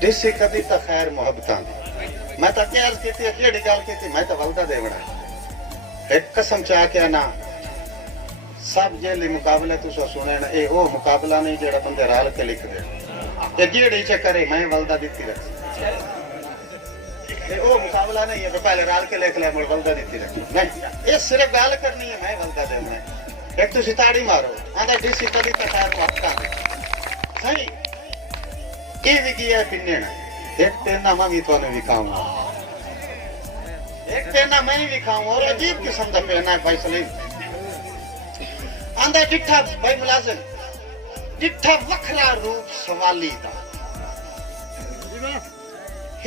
DC कदी तो खैर मोहब्बतां दी मैं तो क्या अर्ज की केड़ी गल की मैं तो वलदा देवना एक कसम चाह के ना सब जेली मुकाबले तुसा सुने ना ए ओ मुकाबला नहीं जेड़ा बंदे राल के लिख दे ये जेड़ी चक्कर है मैं वलदा दित्ती रख ए ओ मुकाबला नहीं है पहले राल के लिख ले मुड़ वलदा दित्ती रख नहीं ये सिर्फ गाल करनी है मैं वलदा देवना एक तो सिताड़ी मारो आंदा डीसी कदी तो खैर मोहब्बतां दी सही ये भी किया पिन्ने ना एक पेना मैं भी तो नहीं दिखाऊंगा एक पेना मैं ही दिखाऊंगा और अजीब किस्म का पेना है भाई सलीम आंदा डिठा भाई मुलाजिम डिठा वखरा रूप सवाली दा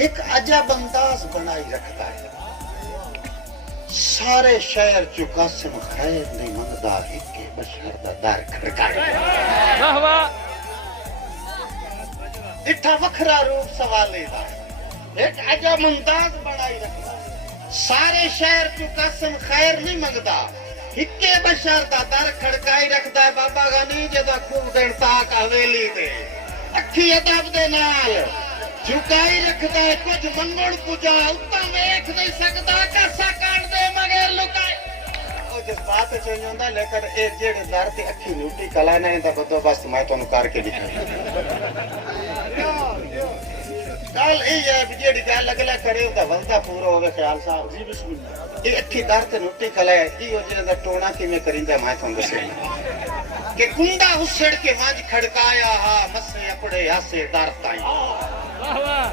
एक अजब अंदाज बनाई रखता है सारे शहर चु कासिम खैर नहीं मंगदा हिके बशर दा दर खड़काए वाह वाह डिठा वखरा रूप सवाली दा एक अजब अंदाज बनाई रखता है सारे शहर चु कासिम खैर नहीं मंगदा हिके बशर दा दर खड़काई रखदा है बाबा गनी जदा खूब दिन ताक हवेली दे अखी अदब दे नाल झुकाई रखदा है कुछ मंगण पूजा उत्ता वेख नहीं सकदा कासा काट दे मगे लुकाई ओ जिस बात चाहिए होंदा लेकिन ए जेड़े दर ते अखी लूटी कला ने दा बंदोबस्त मैं तोनु करके दिखाई कल ये जेड़ी गल अगला करे उदा वलदा पूरा होवे ख्याल साहब जी बिस्मिल्लाह ये अखी दर ते लूटी कला है ई ओ जेड़ा टोना किवें करिंदा मैं तोनु दसे कि कुंडा उछड़ के वंज खड़काया हा मसे अपड़े हासे दर ताई वाह वाह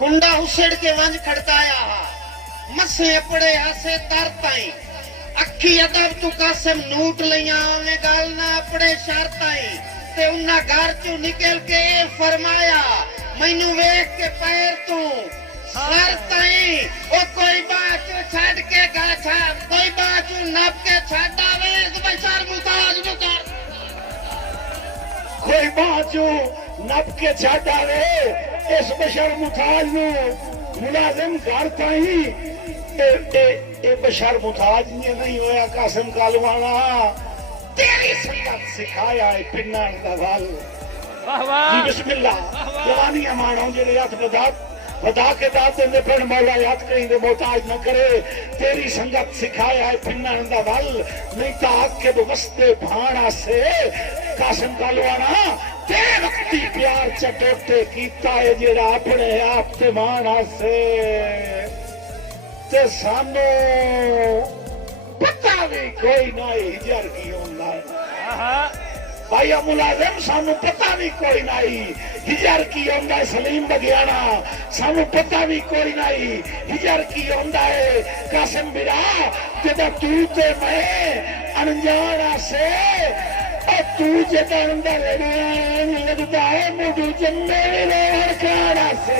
कुंडा उछड़ के वंज खड़काया हा मसे अपड़े हासे दर ताई अखी अदब तू कासिम नूट लिया वे गल ना अपड़े शर ताई ते उन्ना घर चू निकल के फरमाया मैनू वेख के पैर तू सर ताई ओ कोई बात छड़ के गाछा कोई बात नप के छड़ आवे इस बशर मुताज नु कर कोई बात नप के छड़ आवे इस बशर मुताज नु मुलाजिम घर ताई ए बशर मुताज नहीं होया कासिम कालवाना तेरी संगत सिखाया है पिन्ना दा गल वाह वाह जी बिस्मिल्लाह जवानी अमानो जेड़े हाथ बदा के दात दे फिर मौला याद कहीं दे मोहताज न करे तेरी संगत सिखाया है पिन्ना दा गल नहीं ता के बस्ते भाणा से कासिम कालवाना तेरे वक्ती प्यार चटोटे कीता है जेड़ा अपने आप ते माना से ते सानू पता भी कोई ना हिजर की होंदा भाई मुलाजिम सानू पता भी कोई नहीं हिजर की होंदा है सलीम बगियाना सानू पता भी कोई नहीं हिजर की होंदा है कासिम बिरा जदा तू ते मैं अनजाना से और तू जदा अंदर लगता है मुझे जन्मे से